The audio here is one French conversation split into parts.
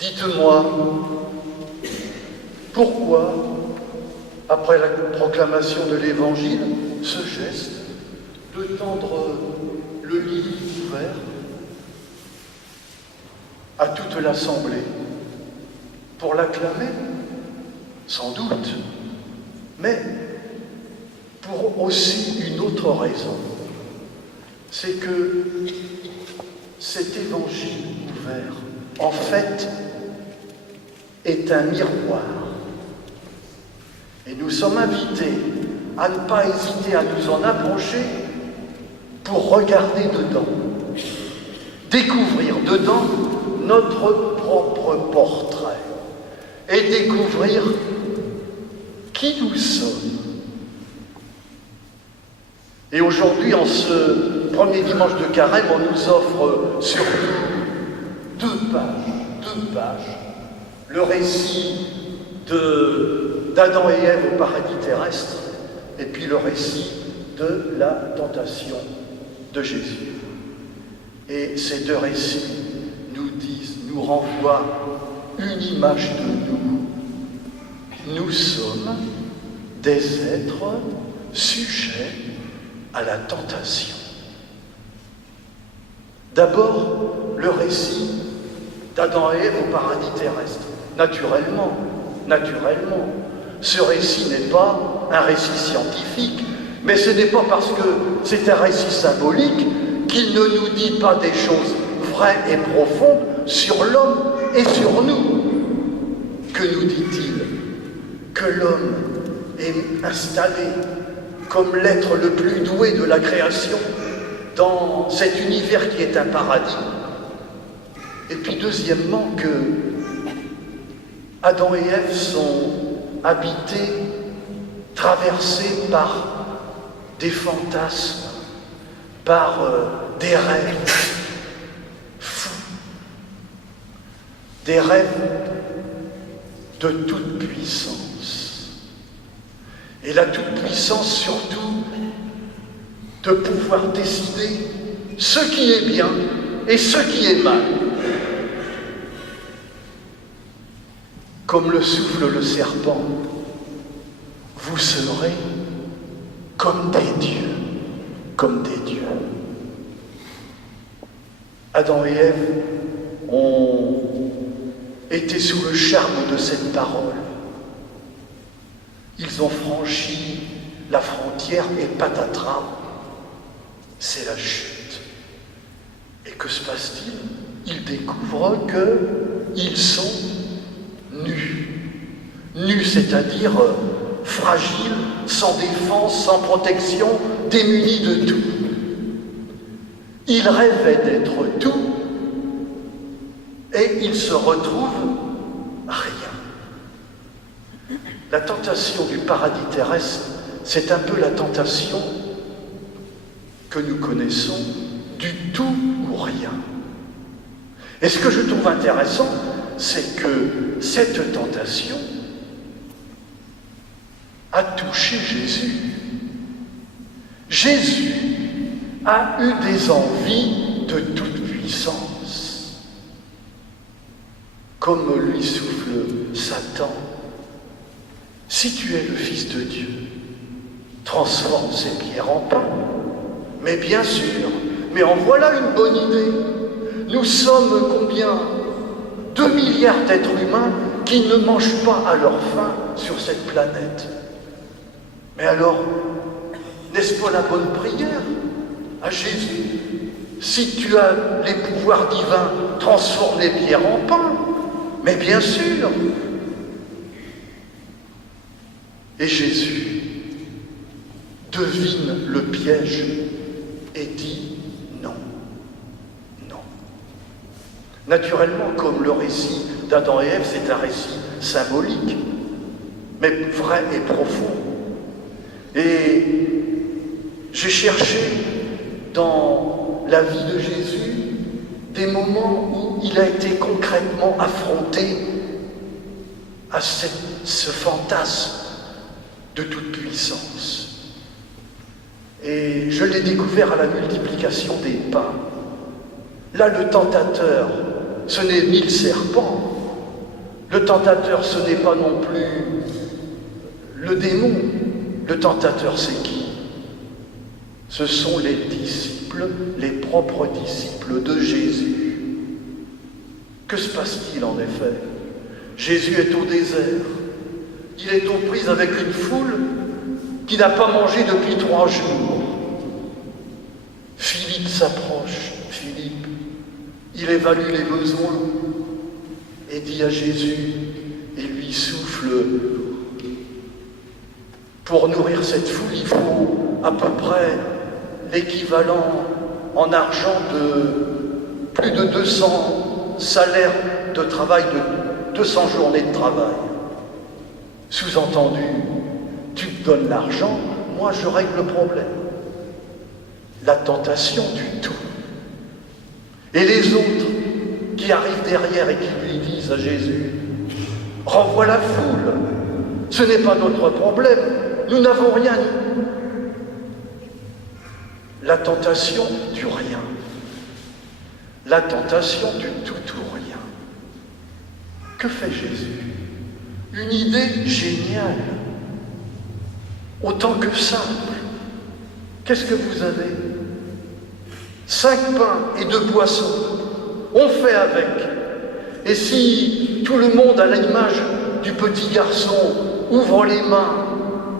Dites-moi, pourquoi, après la proclamation de l'Évangile, ce geste de tendre le livre ouvert à toute l'Assemblée pour l'acclamer? Sans doute, mais pour aussi une autre raison, c'est que cet Évangile ouvert, en fait, est un miroir. Et nous sommes invités à ne pas hésiter à nous en approcher pour regarder dedans, découvrir dedans notre propre portrait et découvrir qui nous sommes. Et aujourd'hui, en ce premier dimanche de Carême, on nous offre surtout deux pages, le récit d'Adam et Ève au paradis terrestre, et puis le récit de la tentation de Jésus. Et ces deux récits nous renvoient une image de nous. Nous sommes des êtres sujets à la tentation. D'abord, le récit d'Adam et Ève au paradis terrestre. Naturellement, ce récit n'est pas un récit scientifique, mais ce n'est pas parce que c'est un récit symbolique qu'il ne nous dit pas des choses vraies et profondes sur l'homme et sur nous. Que nous dit-il? Que l'homme est installé comme l'être le plus doué de la création dans cet univers qui est un paradis. Et puis deuxièmement, que Adam et Ève sont habités, traversés par des fantasmes, par des rêves fous, des rêves de toute puissance. Et la toute-puissance surtout de pouvoir décider ce qui est bien et ce qui est mal. Comme le souffle le serpent, vous serez comme des dieux, comme des dieux. Adam et Ève ont été sous le charme de cette parole. Ils ont franchi la frontière et patatras, c'est la chute. Et que se passe-t-il? Ils découvrent qu'ils sont nus, c'est-à-dire fragiles, sans défense, sans protection, démunis de tout. Ils rêvaient d'être tout, et ils se retrouvent rien. La tentation du paradis terrestre, c'est un peu la tentation que nous connaissons du tout ou rien. Et ce que je trouve intéressant, c'est que cette tentation a touché Jésus. Jésus a eu des envies de toute puissance. Comme lui souffle Satan, si tu es le Fils de Dieu, transforme ces pierres en pain. Mais bien sûr, mais en voilà une bonne idée. Nous sommes combien? 2 milliards d'êtres humains qui ne mangent pas à leur faim sur cette planète. Mais alors, n'est-ce pas la bonne prière à Jésus? Si tu as les pouvoirs divins, transforme les pierres en pain. Mais bien sûr. Et Jésus devine le piège et dit non. Naturellement, comme le récit d'Adam et Ève, c'est un récit symbolique, mais vrai et profond. Et j'ai cherché dans la vie de Jésus des moments où il a été concrètement affronté à ce fantasme de toute puissance. Et je l'ai découvert à la multiplication des pains. Là, le tentateur, ce n'est ni le serpent, Le tentateur, ce n'est pas non plus le démon. Le tentateur, c'est qui? Ce sont les disciples, les propres disciples de Jésus. Que se passe-t-il en effet? Jésus est au désert. Il est aux prises avec une foule qui n'a pas mangé depuis 3 jours. Philippe s'approche. Philippe, il évalue les besoins et dit à Jésus, et lui souffle, pour nourrir cette foule, il faut à peu près l'équivalent en argent de plus de 200 salaires de travail, de 200 journées de travail. Sous-entendu, tu me donnes l'argent, moi je règle le problème. La tentation du tout. Et les autres qui arrivent derrière et qui lui disent à Jésus, renvoie la foule, ce n'est pas notre problème, nous n'avons rien. La tentation du rien. La tentation du tout ou rien. Que fait Jésus? Une idée géniale, autant que simple. Qu'est-ce que vous avez? 5 pains et 2 poissons. On fait avec. Et si tout le monde, à l'image du petit garçon, ouvre les mains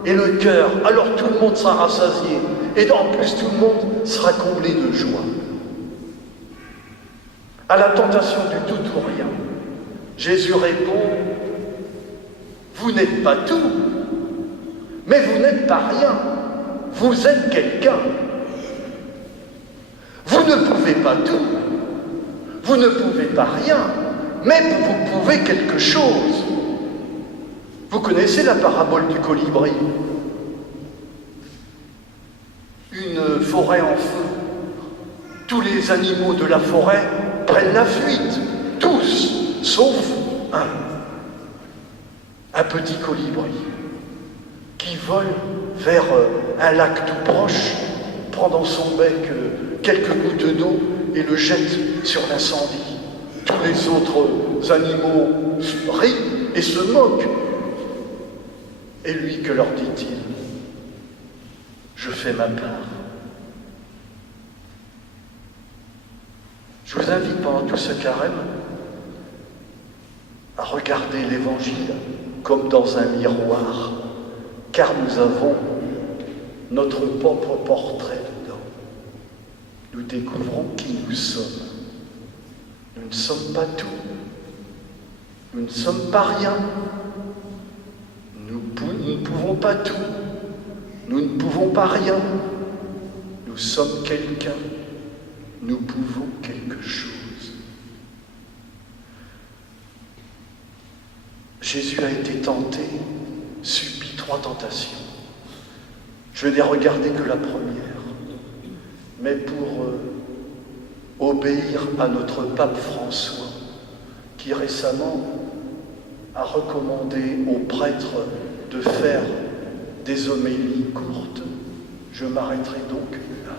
et le cœur, alors tout le monde sera rassasié. Et en plus, tout le monde sera comblé de joie. À la tentation du tout ou rien, Jésus répond, vous n'êtes pas tout, mais vous n'êtes pas rien. Vous êtes quelqu'un. Vous ne pouvez pas tout, vous ne pouvez pas rien, mais vous pouvez quelque chose. Vous connaissez la parabole du colibri? Une forêt en feu. Tous les animaux de la forêt prennent la fuite, tous, sauf un petit colibri qui vole vers un lac tout proche, prend dans son bec quelques gouttes d'eau et le jette sur l'incendie. Tous les autres animaux rient et se moquent. Et lui, que leur dit-il? Je fais ma part. Je vous invite pendant tout ce carême à regarder l'Évangile comme dans un miroir, car nous avons notre propre portrait dedans. Nous découvrons qui nous sommes. Nous ne sommes pas tout. Nous ne sommes pas rien. Nous ne pouvons pas tout. Nous ne pouvons pas rien. Nous sommes quelqu'un. Nous pouvons quelque chose. Jésus a été tenté, subi 3 tentations. Je n'ai regardé que la première, mais pour obéir à notre pape François, qui récemment a recommandé aux prêtres de faire des homélies courtes, je m'arrêterai donc là.